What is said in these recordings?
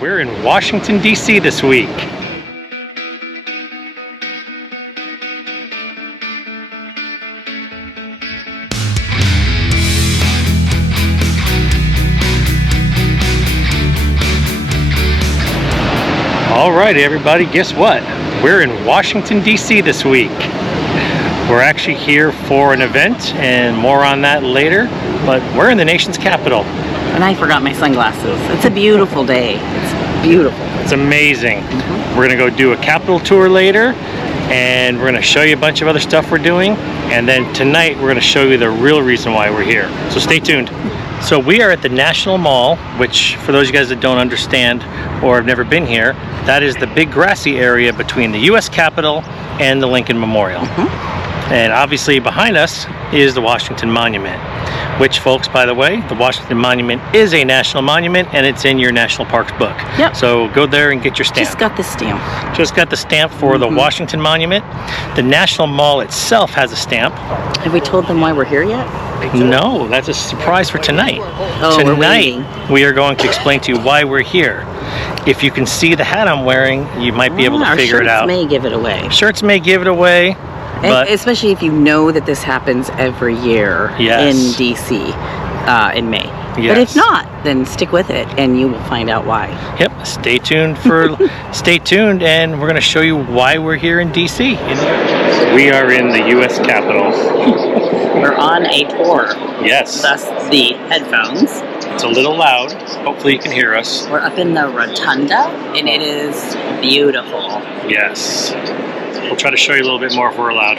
We're in Washington, D.C. this week. All right, everybody, guess what? We're in Washington, D.C. this week. We're actually here for an event, and more on that later, but we're in the nation's capital. And I forgot my sunglasses. It's a beautiful day. It's beautiful. It's amazing. We're gonna go do a Capitol tour later, and we're gonna show you a bunch of other stuff we're doing, and then tonight we're gonna show you the real reason why we're here. So stay tuned. So we are at the National Mall, which for those of you guys that don't understand or have never been here, that is the big grassy area between the US Capitol and the Lincoln Memorial. And obviously behind us is the Washington Monument, which, folks, by the way, the Washington Monument is a national monument, and it's in your national parks book. Yep. So go there and get your stamp. Just got the stamp. Just got the stamp for the Washington Monument. The National Mall itself has a stamp. Have we told them why we're here yet? No, that's a surprise for tonight. Oh, we're waiting. We are going to explain to you why we're here. If you can see the hat I'm wearing, you might be able to figure it out. Our shirts may give it away. Shirts may give it away. But especially if you know that this happens every year in DC in May. Yes. But if not, then stick with it and you will find out why. Yep, stay tuned stay tuned, and we're going to show you why we're here in DC. We are in the US Capitol. We're on a tour. Yes. Thus the headphones. It's a little loud. Hopefully you can hear us. We're up in the rotunda and it is beautiful. Yes. We'll try to show you a little bit more if we're allowed.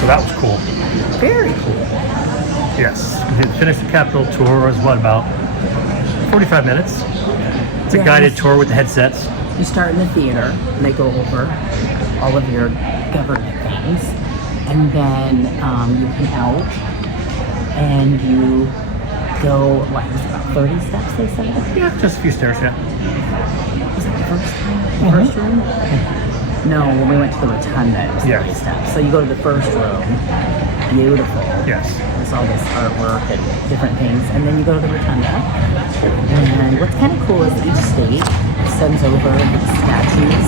So that was cool. Very cool. Yes, we did finish the Capitol tour. It was what, about 45 minutes? It's a guided tour with the headsets. You start in the theater and they go over all of your government things, and then you come out and you go, what was it, about 30 steps they said? Yeah, just a few stairs, yeah. Was that the first room? The first room? No, when we went to the rotunda, it was 30 steps. So you go to the first room, beautiful. Yes. There's all this artwork and different things. And then you go to the rotunda. And what's kind of cool is each state sends over statues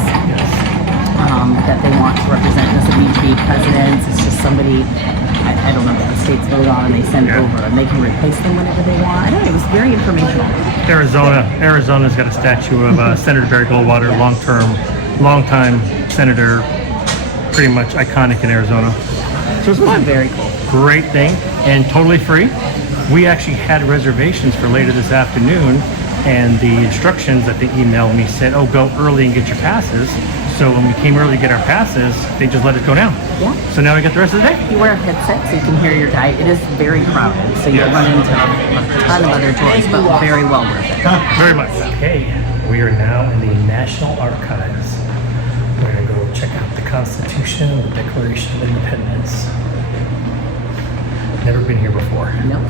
that they want to represent. It doesn't need to be presidents. It's just somebody, I don't know, that the states vote on and they send over. And they can replace them whenever they want. I don't know, it was very informational. Arizona's got a statue of Senator Barry Goldwater, long-time senator, pretty much iconic in Arizona. So it's fun. Very cool. Great thing, and totally free. We actually had reservations for later this afternoon, and the instructions that they emailed me said, oh, go early and get your passes. So when we came early to get our passes, they just let us go now. Yeah. So now we got the rest of the day. You wear a headset so you can hear your guide. It is very crowded, so you'll run into a ton of other tourists, but very well worth it. Very much. Okay, we are now in the National Archives. We're going to go check out the Constitution and the Declaration of Independence. Never been here before. Nope.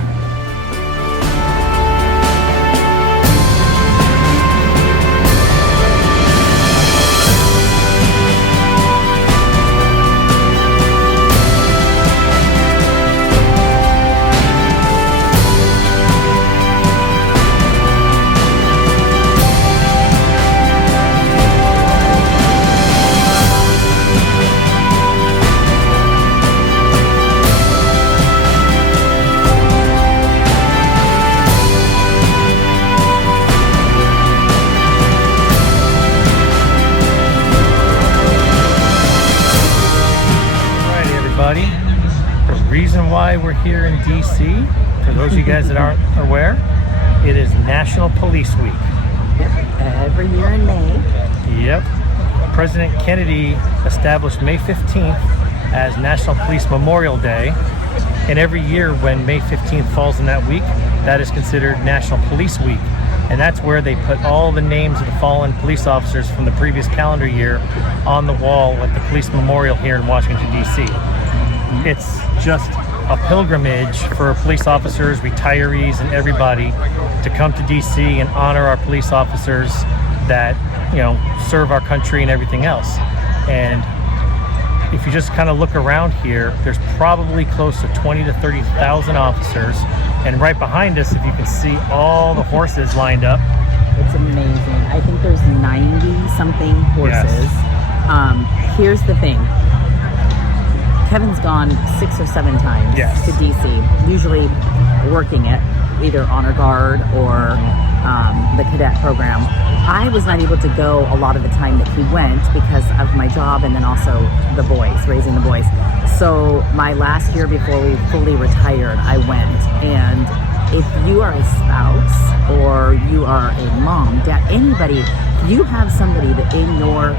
reason why we're here in DC, for those of you guys that aren't aware, it is National Police Week. Yep. Every year in May. Yep. President Kennedy established May 15th as National Police Memorial Day. And every year when May 15th falls in that week, that is considered National Police Week. And that's where they put all the names of the fallen police officers from the previous calendar year on the wall at the police memorial here in Washington, D.C. It's just a pilgrimage for police officers, retirees, and everybody to come to D.C. and honor our police officers that, you know, serve our country and everything else. And if you just kind of look around here, there's probably close to 20 to 30,000 officers. And right behind us, if you can see all the horses lined up. It's amazing. I think there's 90-something horses. Yes. Here's the thing. Kevin's gone 6 or 7 times Yes. to DC, usually working it, either honor guard or the cadet program. I was not able to go a lot of the time that he went because of my job and then also the boys, raising the boys. So my last year before we fully retired, I went. And if you are a spouse or you are a mom, dad, anybody, if you have somebody that in your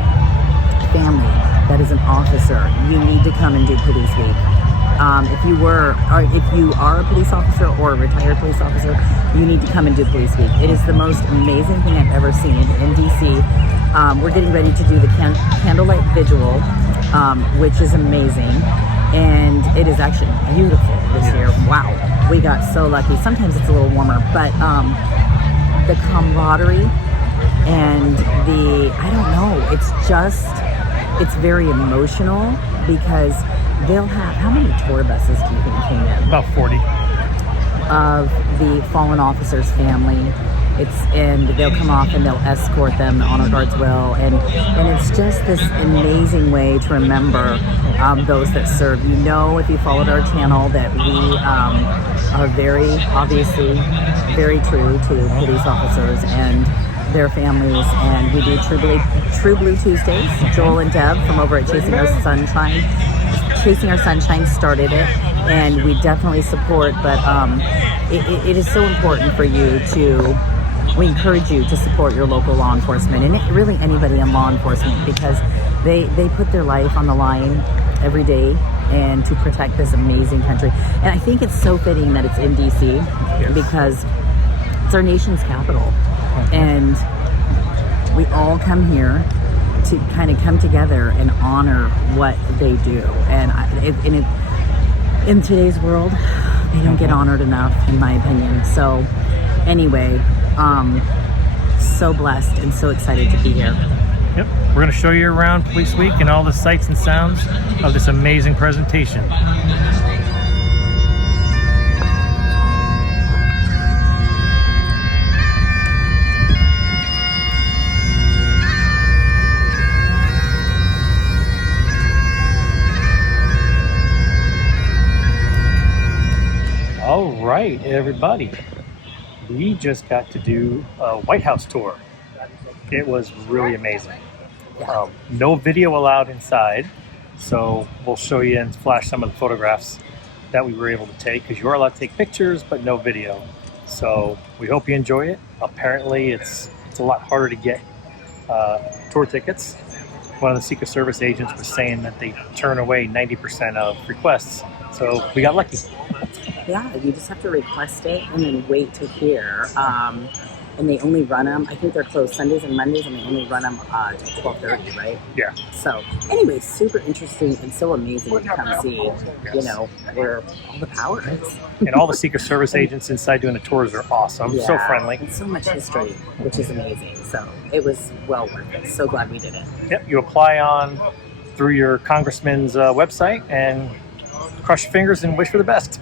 family that is an officer, you need to come and do Police Week. If you are a police officer or a retired police officer, you need to come and do Police Week. It is the most amazing thing I've ever seen in DC. We're getting ready to do the candlelight vigil, which is amazing, and it is actually beautiful this year. Wow, we got so lucky. Sometimes it's a little warmer, but the camaraderie and I don't know, it's very emotional because they'll have, how many tour buses do you think came in? About 40. Of the fallen officers' family. And they'll come off and they'll escort them, the honor guards will, and it's just this amazing way to remember those that serve. You know, if you followed our channel, that we are very, obviously, very true to police officers and their families, and we do True Blue Tuesdays. Joel and Deb from over at Chasing Our Sunshine started it, and we definitely support, but it is so important for you we encourage you to support your local law enforcement, and really anybody in law enforcement, because they put their life on the line every day and to protect this amazing country. And I think it's so fitting that it's in DC, yes, because it's our nation's capital, and we all come here to kind of come together and honor what they do. And in today's world, they don't get honored enough, in my opinion. So anyway, so blessed and so excited to be here. Yep, we're going to show you around Police Week and all the sights and sounds of this amazing presentation. All right, everybody. We just got to do a White House tour. It was really amazing. No video allowed inside, so we'll show you and flash some of the photographs that we were able to take, because you are allowed to take pictures, but no video. So we hope you enjoy it. Apparently, it's a lot harder to get tour tickets. One of the Secret Service agents was saying that they turn away 90% of requests, so we got lucky. Yeah, you just have to request it and then wait to hear. And they only run them, I think they're closed Sundays and Mondays, and they only run them till 12:30, right? Yeah. So anyway, super interesting and so amazing to come see, you know, where all the power is. And all the Secret Service agents inside doing the tours are awesome, Yeah, so friendly. and so much history, which is amazing. So it was well worth it. So glad we did it. Yep, you apply through your congressman's website and cross your fingers and wish for the best.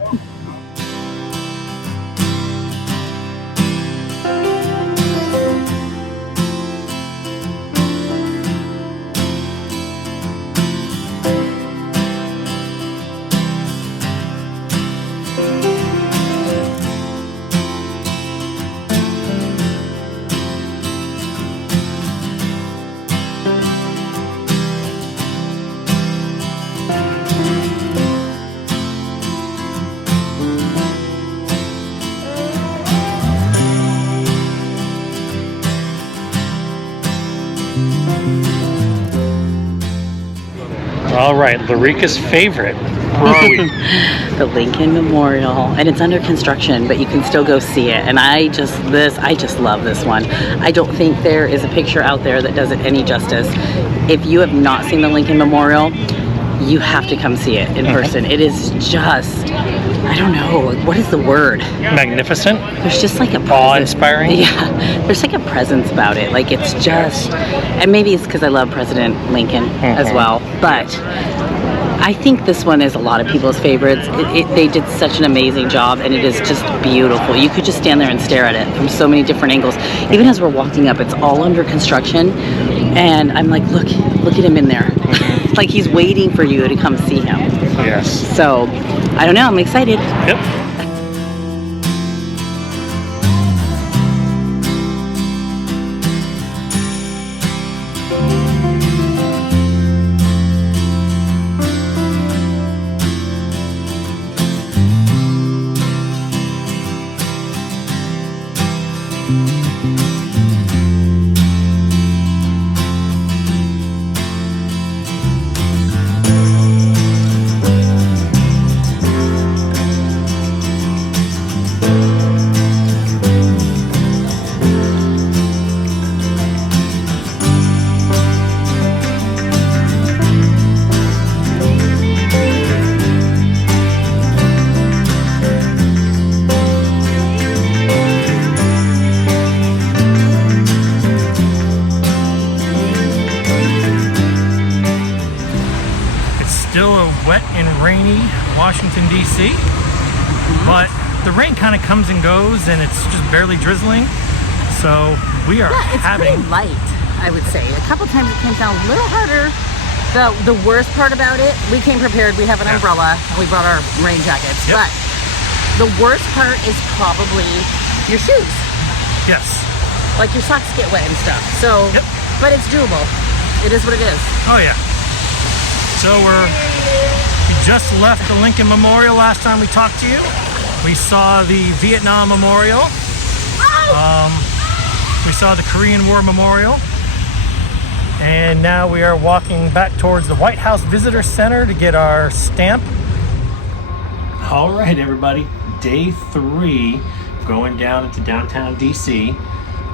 All right, Larika's favorite. Where are we? The Lincoln Memorial, and it's under construction, but you can still go see it. And I just love this one. I don't think there is a picture out there that does it any justice. If you have not seen the Lincoln Memorial, you have to come see it in person. It is just, I don't know, what is the word? Magnificent. There's just like a awe-inspiring. Yeah, there's like a presence about it. Like it's just, and maybe it's because I love President Lincoln as well. But I think this one is a lot of people's favorites. They did such an amazing job, and it is just beautiful. You could just stand there and stare at it from so many different angles. Even as we're walking up, it's all under construction, and I'm like, look at him in there. Like he's waiting for you to come see him. Yes. So, I don't know, I'm excited. Yep. Still a wet and rainy Washington, D.C., but the rain kind of comes and goes, and it's just barely drizzling. So we are Pretty light, I would say. A couple times it came down a little harder. The worst part about it, we came prepared. We have an umbrella, and we brought our rain jackets. Yep. But the worst part is probably your shoes. Yes. Like your socks get wet and stuff. So, but it's doable. It is what it is. Oh yeah. So we just left the Lincoln Memorial last time we talked to you. We saw the Vietnam Memorial. We saw the Korean War Memorial. And now we are walking back towards the White House Visitor Center to get our stamp. All right, everybody. Day 3, going down into downtown DC.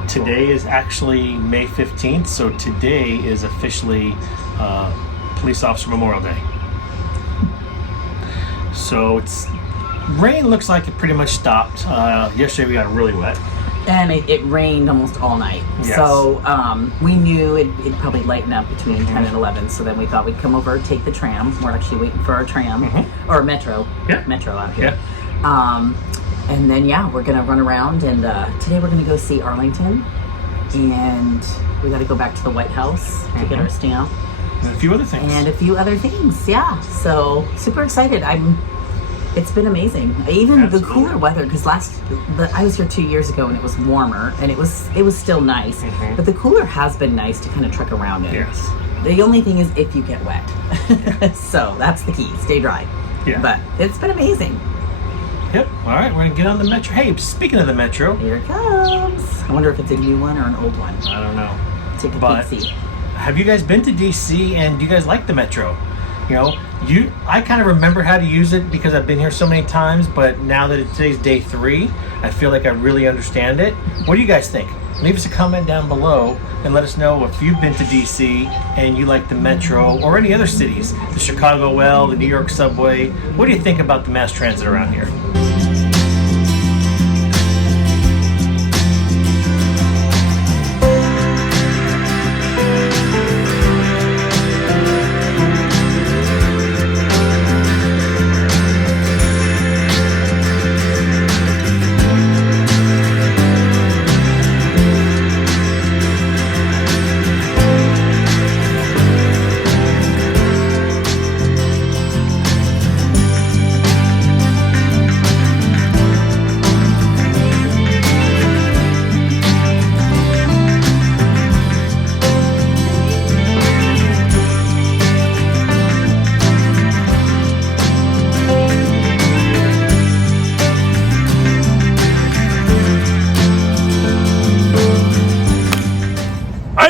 Today is actually May 15th, so today is officially Police Officer Memorial Day. So rain looks like it pretty much stopped. Yesterday we got really wet. And it rained almost all night. Yes. So we knew it'd probably lighten up between 10 and 11. So then we thought we'd come over, take the tram. We're actually waiting for our tram or metro. Yeah. Metro out here. Yeah. And then, we're going to run around. And today we're going to go see Arlington. And we got to go back to the White House to get our stamp. And a few other things. Yeah. So super excited. It's been amazing. Even Absolutely. the cooler weather, because I was here 2 years ago and it was warmer and it was still nice. But the cooler has been nice to kind of trek around in. Yes. The only thing is if you get wet. So that's the key. Stay dry. Yeah. But it's been amazing. Yep. All right, we're gonna get on the metro. Hey, speaking of the metro, Here it comes. I wonder if it's a new one or an old one. I don't know. Take a But peek. have you guys been to DC, and do you guys like the metro? You know, I kind of remember how to use it because I've been here so many times, but now that today's day 3, I feel like I really understand it. What do you guys think? Leave us a comment down below and let us know if you've been to DC and you like the metro or any other cities, the Chicago Well, the New York subway. What do you think about the mass transit around here?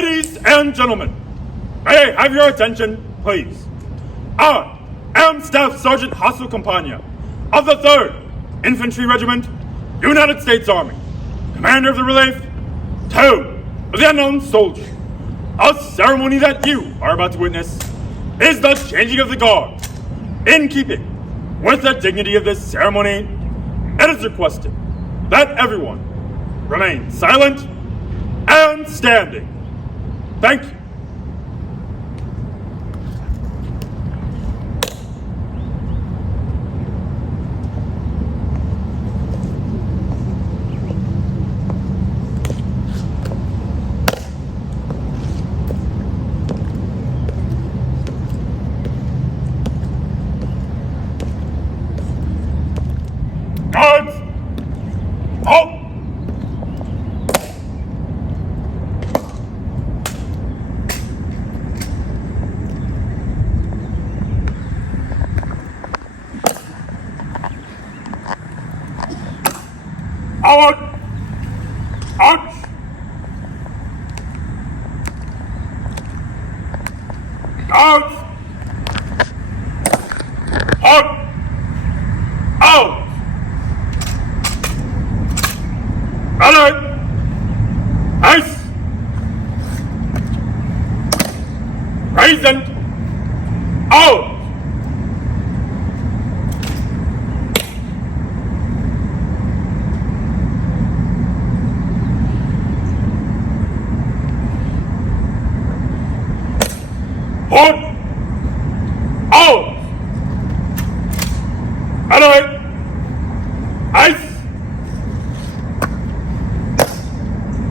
Ladies and gentlemen, may I have your attention, please? I am Staff Sergeant Hasu Campagna of the 3rd Infantry Regiment, United States Army, commander of the relief, Tomb of the Unknown Soldier. A ceremony that you are about to witness is the changing of the guard. In keeping with the dignity of this ceremony, it is requested that everyone remain silent and standing. Thank you. Guards! Halt! Out! Out! Guards! Out! Out! Alert! Ice! Present! Out! Hold! Out! Alert! Ice!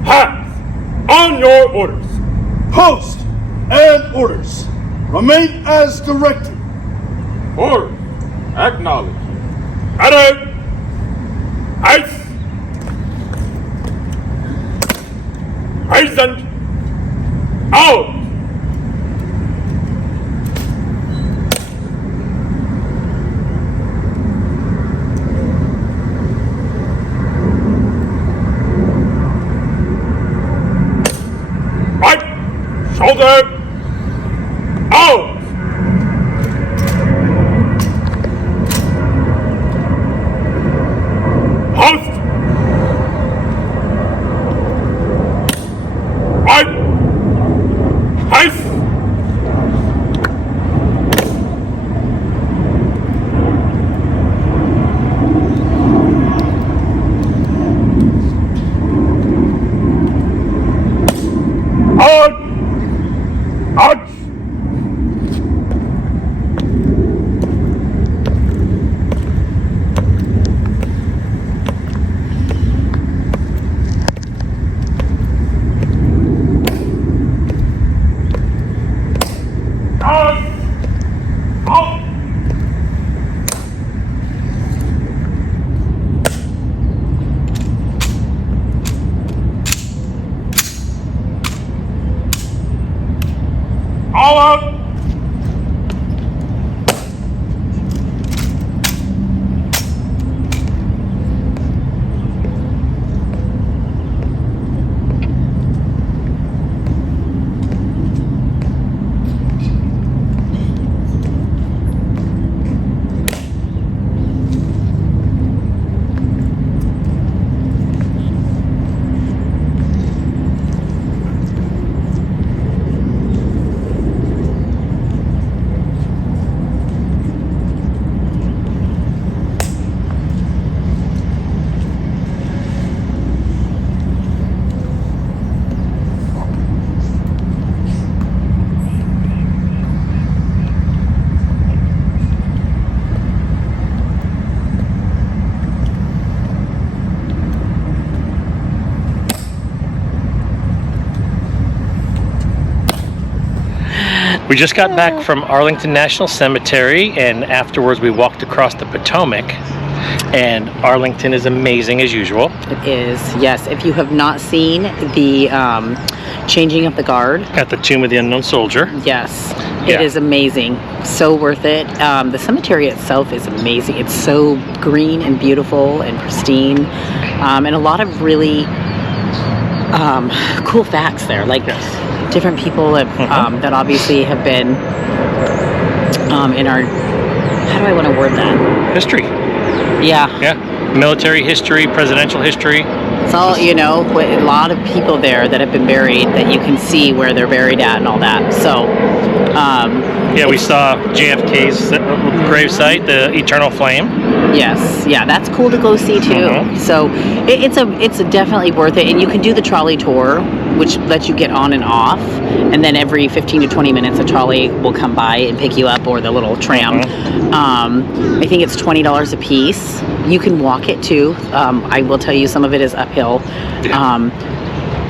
Hands on your orders. Post and orders. Remain as directed. Order. Acknowledge. Alert. Ice. Present. Out. Right shoulder out. Post. Right. Ice. Out. Out. Out. Out. All out. We just got back from Arlington National Cemetery, and afterwards we walked across the Potomac, and Arlington is amazing as usual. It is, yes. If you have not seen the changing of the guard, At the Tomb of the Unknown Soldier. yes, Yeah. it is amazing. So worth it. The cemetery itself is amazing. It's so green and beautiful and pristine, and a lot of really cool facts there. Like Yes. different people have, that obviously have been in our, how do I want to word that? History. Yeah. Yeah. Military history, presidential history. It's all, you know, a lot of people there that have been buried that you can see where they're buried at and all that. So, yeah, we saw JFK's gravesite, the Eternal Flame. Yes, yeah, that's cool to go see too. So it's definitely worth it, and you can do the trolley tour, which lets you get on and off, and then every 15 to 20 minutes a trolley will come by and pick you up, or the little tram. I think it's $20 a piece. You can walk it too. I will tell you, some of it is uphill.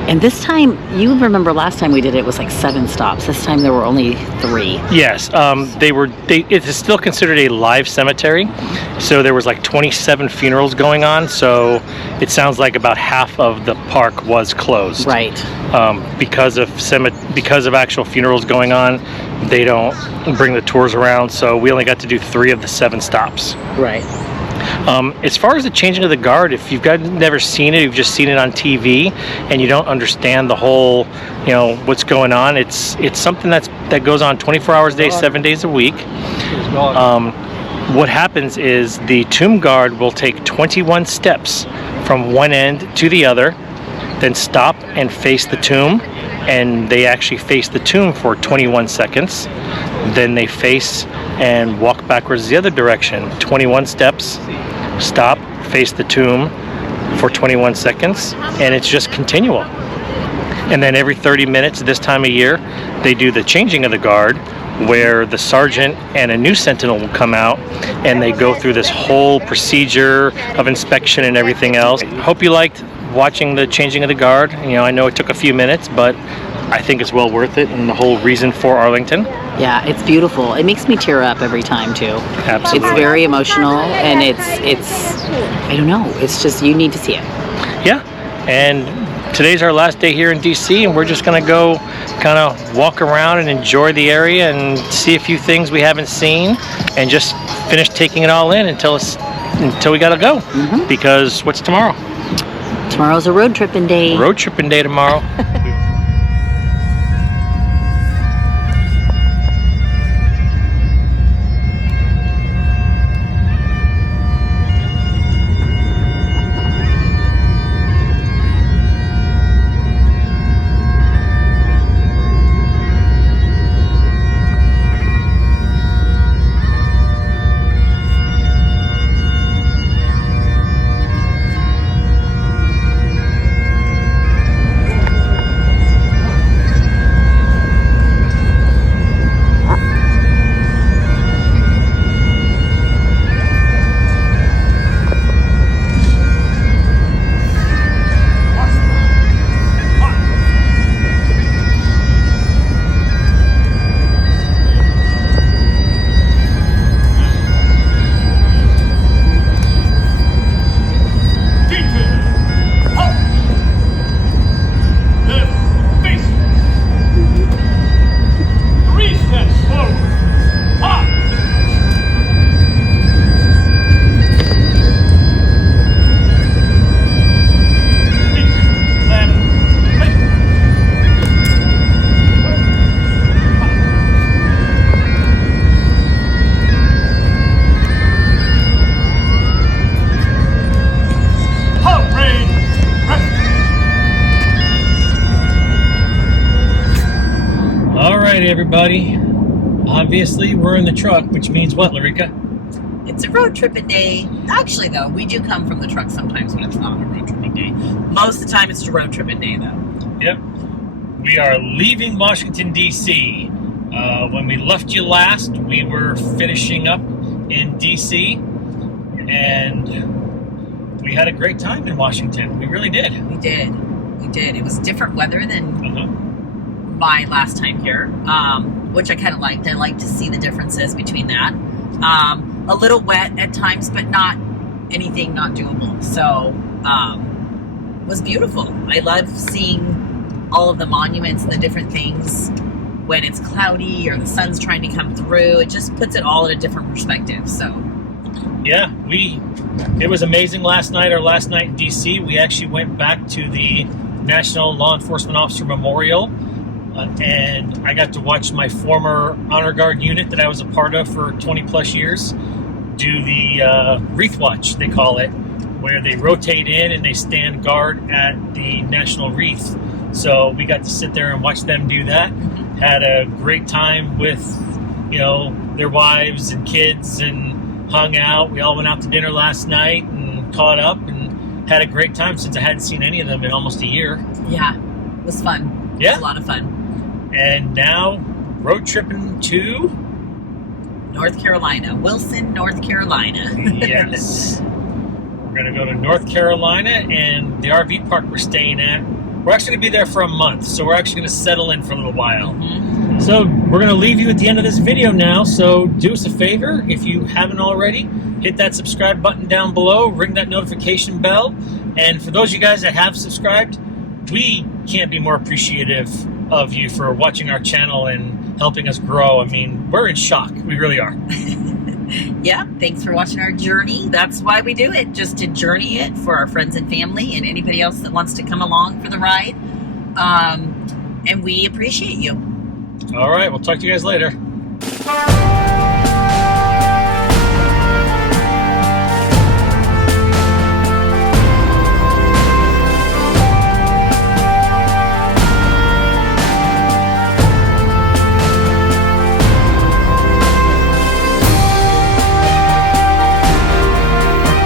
And this time, you remember last time we did it was like 7 stops. This time there were only 3. Yes, it is still considered a live cemetery, so there was like 27 funerals going on. So it sounds like about half of the park was closed. Right. Because of actual funerals going on, they don't bring the tours around. So we only got to do 3 of the 7 stops. Right. As far as the changing of the guard, if you've never seen it, you've just seen it on TV, and you don't understand the whole, you know, what's going on. It's something that goes on 24 hours a day, 7 days a week. What happens is the tomb guard will take 21 steps from one end to the other, then stop and face the tomb, and they actually face the tomb for 21 seconds. Then they face and walk backwards the other direction, 21 steps, stop, face the tomb for 21 seconds, and it's just continual. And then every 30 minutes this time of year, they do the changing of the guard, where the sergeant and a new sentinel will come out, and they go through this whole procedure of inspection and everything else. Hope you liked watching the changing of the guard. You know, I know it took a few minutes, but I think it's well worth it, and the whole reason for Arlington. Yeah, it's beautiful. It makes me tear up every time too. Absolutely. It's very emotional, and it's I don't know, it's just, you need to see it. Yeah, and today's our last day here in DC, and we're just gonna go kind of walk around and enjoy the area and see a few things we haven't seen, and just finish taking it all in until we gotta go. Because what's tomorrow? Tomorrow's a road tripping day. Road tripping day tomorrow. Everybody, obviously we're in the truck, which means what, Larika? It's a road tripping day. Actually, though, we do come from the truck sometimes when it's not a road tripping day. Most of the time, it's a road tripping day, though. Yep. We are leaving Washington, D.C. When we left you last, we were finishing up in D.C. and we had a great time in Washington. We really did. We did. It was different weather than my last time here, which I kind of liked. I like to see the differences between that. A little wet at times, but not anything not doable. So it was beautiful. I love seeing all of the monuments and the different things when it's cloudy or the sun's trying to come through. It just puts it all in a different perspective. So yeah, it was amazing last night. Our last night in DC, we actually went back to the National Law Enforcement Officer Memorial. and I got to watch my former honor guard unit that I was a part of for 20 plus years do the wreath watch, they call it, where they rotate in and they stand guard at the national wreath. So we got to sit there and watch them do that. Had a great time with, their wives and kids, and hung out. We all went out to dinner last night and caught up and had a great time since I hadn't seen any of them in almost a year. Yeah, it was fun. Yeah. It was a lot of fun. And now road tripping to North Carolina, Wilson, North Carolina. Yes. We're going to go to North Carolina, and the RV park we're staying at, we're actually going to be there for a month, so we're actually going to settle in for a little while. So we're going to leave you at the end of this video now, so do us a favor, if you haven't already, hit that subscribe button down below, ring that notification bell, and for those of you guys that have subscribed, we can't be more appreciative of you for watching our channel and helping us grow. I mean, we're in shock. We really are. Yeah, thanks for watching our journey. That's why we do it, just to journey it for our friends and family and anybody else that wants to come along for the ride. And we appreciate you. All right, we'll talk to you guys later.